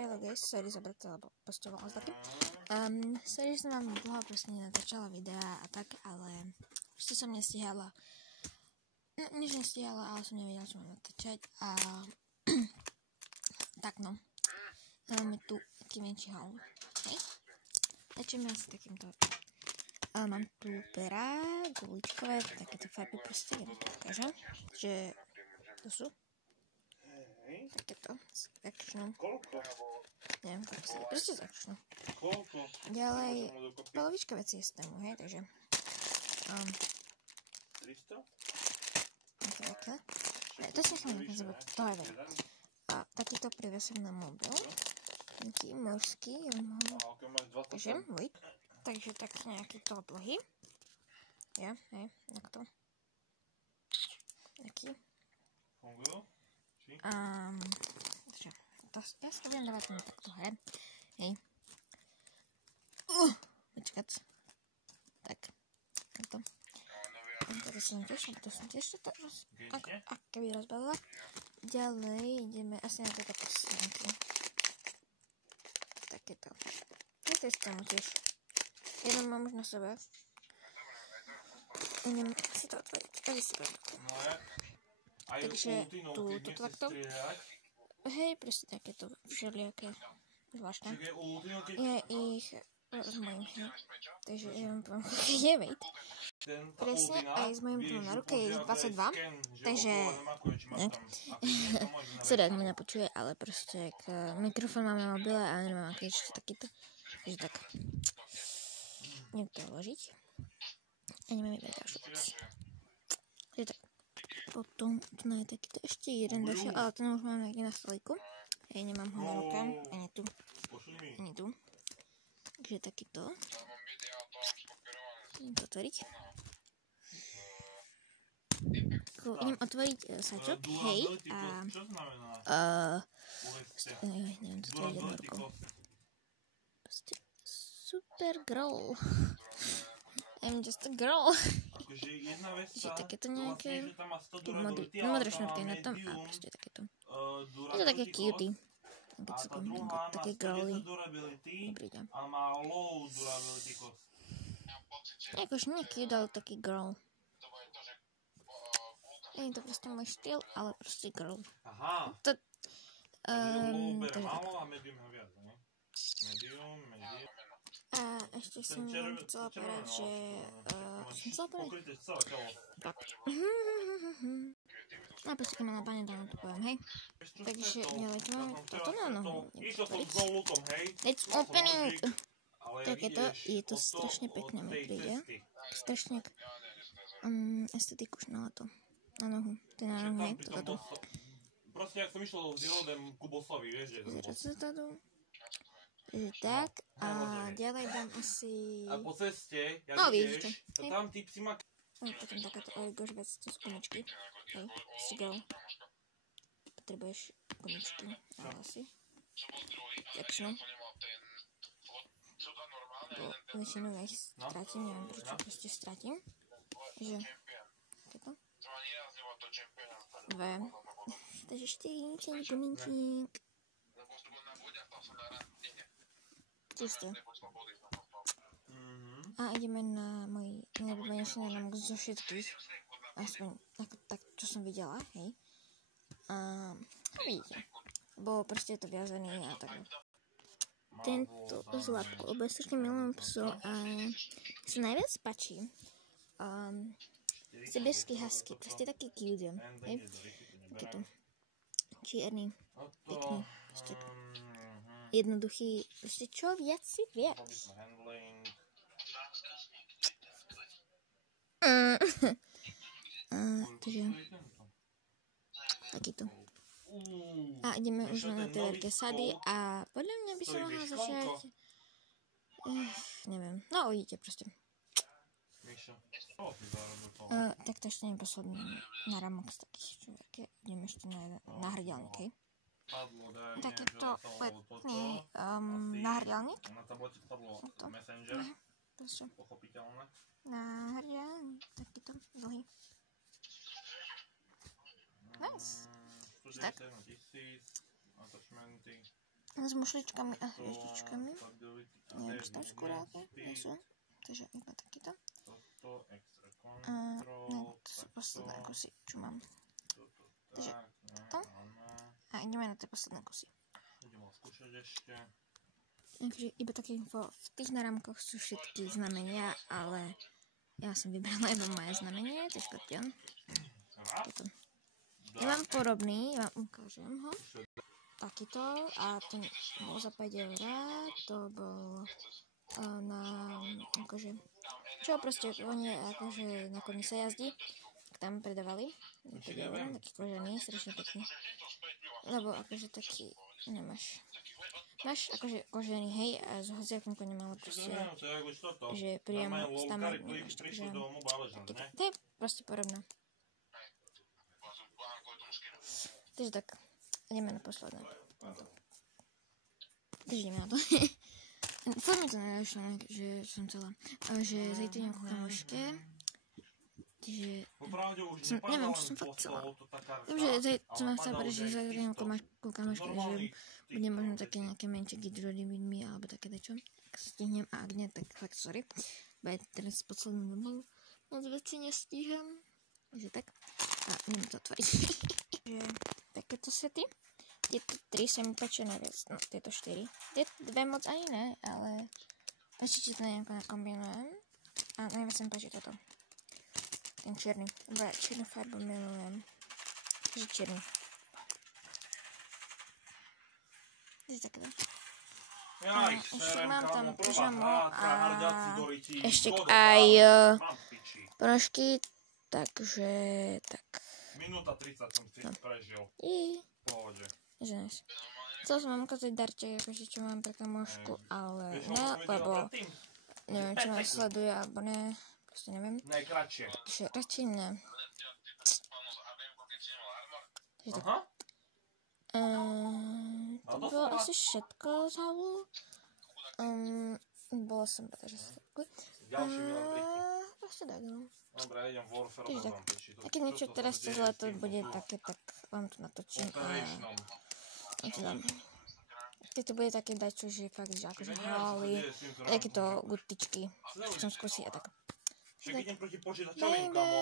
Hello guys, sorry za brate, lebo postovala s takým. Sorry, že som vám dlho proste nenatáčala videa a tak, ale proste som nestihala. No, nič nestihala, ale som nevedela, čo mám natáčať a tak no. Máme tu taký menší haul. Hej. Začneme asi takýmto. Mám tu pera, guličkové, takéto farby proste, ja to ukážem, že to sú takéto, začnú. Neviem, ako sa proste začnú. Ďalej, polovička veci je z tému, hej, takže 300? to také. To si nechám nakoniec, lebo to je veľa. A takýto privesím na mobil. Taký morský, takže vojt. Takže tak nejaký to dlhý. Ja, hej, takto. Taký. Fungujú? Ja sa budem dávať na takto, hej. Hej. Počkať. Tak. Takto. To som tiež to ak keby rozbalila. Ďalej ideme asi na tieto posledky. Takéto. To je z tomu tiež. Jeden mám už na sebe. Idem si to otvoriť. Takže tu takto. Hej, presne takéto všelijaké zvláštne. Je ich s mojím, hej. Takže ja vám poviem, koľko je weight. Presne aj s mojím plnom na ruke je 22. Takže, nejak. Sorry, ak ma nepočuje, ale proste mikrofón máme na mobile a nemám aký ešte takýto. Takže tak. Idem to vložiť. A ideme mi dať ďalšiu vec. Takže tak. Potom tu je takýto ešte jeden ďalší, ale ten už mám niekde na stoliku. Ja nemám ho na ruke, ani tu. Ani tu. Takže takýto. Idem to otvoriť. Idem otvoriť sačok, hej, a neviem to otvoriť jednou rukou. Proste super girl. I'm just a girl. Čiže takéto nejaké modré šnúrky na tom a proste takéto. Je to také cutie. Keď sa poviem, také girly. Dobrý deň. Akože nie cute, ale taký girl. Nie je to proste môj štýl, ale proste girl. Aha. Takže tak. A ešte som chcela povedať, že... Tak. A proste ma napadne, to poviem, hej. Takže ďalej tu máme toto na nohu. Let's open it! Takéto, je to strašne pekné, mi príde. Strašne estetiku už na to. Na nohu. To je na nohu, hej, toto tu. Proste, jak som išiel s Dilodem Kubosovi, vieš, že to bolo. Zrazu to tu. Tak, a ďalej dám asi... A po ceste, jak ideš, tam ty psi ma... Potom takáto oligož vec, to sú komičky. Hej, si girl. Potrebuješ komičky, ale asi. Začnú. Bo väčšinou ja ich stratím, neviem prečo, proste stratím. Že... Tato. 2. Takže 4, celý komíčik. Čisto. A ideme na môj najobľúbenejší náramok zo všetkých. Aspoň tak, čo som videla, hej. A vidíte. Bo proste je to viazaný a tak. Tento zlatko, lebo ja strašne milujem psov a sa najviac páči sibirský husky, proste taký cute, hej. Takýto čierny, pekný, proste jednoduchý, proste čo viac si viac. Takže takýto. A ideme už na tie veľké sady a podľa mňa by som mohla začať neviem, no uvidíte proste. Tak to ešte nie je posledný náramok z takých čo ideme ešte na hrdielník, hej. Takýto letný náhrdielník. Náhrdielník, takýto dlhý. Nice. Tak. S mušličkami a hviezdičkami. Neviem, či tam sú kuráky, nie sú. Takže iba takýto. A no, to sú posledné kusy, čo mám. Takže to. A ideme na tie posledné kusy. Takže iba také info, v tých náramkoch sú všetky znamenia, ale ja som vybrala iba moje znamenie, to je škorpión. Ja mám podobný, ja vám ukážem ho. Takýto a ten bol za 5 €, to bol na akože, čo proste oni akože na koni sa jazdí, tak tam predávali 5 €, taký kožený, strašne pekný. Lebo akože taký nemáš. Máš akože kožený, hej, a s hociakým koním, ale proste, že priamo tam nemáš, takže to je proste podobné. Takže tak, ideme na posledné. Takže ideme na to. Fakt mi to nedošlo, že som celá. Že zajtrňujem ku kamoške. Takže... neviem, čo som fakt celá. Viem, že som vám chcela povedať, že zajtrňujem ku kamoške, že bude možno také nejaké menšie gidrody vidmi, alebo také dačo. Ak stihnem, a ak nie, tak fakt sorry. Bude teraz poslednú domov. Moc veci nestíham. Takže tak. A idem to otvoriť. Takéto sety. Tieto 3 sa mi páčia najviac. No, tieto 4. Tieto 2 moc ani ne, ale ešte to nejako nakombinujem. A najviac sa mi páči toto. Ten čierny. Lebo čiernu farbu milujem. Takže čierny. Takže takéto. Ešte mám tam pyžamo a ešte aj ponožky. Takže tak. Minúta 30 som si prežil. Pohode. Chcel som vám ukázať darček, akože čo mám pre kamošku, ale ne, lebo neviem, či ma sleduje, alebo ne, proste neviem. Najkratšie. Takže radšej ne. Aha. To bolo asi všetko z halu. Bola som rada, že sa takú. Proste tak, no. Dobre, idem Warfare na zampeči. A keď niečo teraz cez leto bude také, tak vám to natočím a to dám. Keď to bude také dačo, že fakt, že akože haly, takéto gutičky, chcem skúsiť a tak. Však idem proti počítačovým, kamo.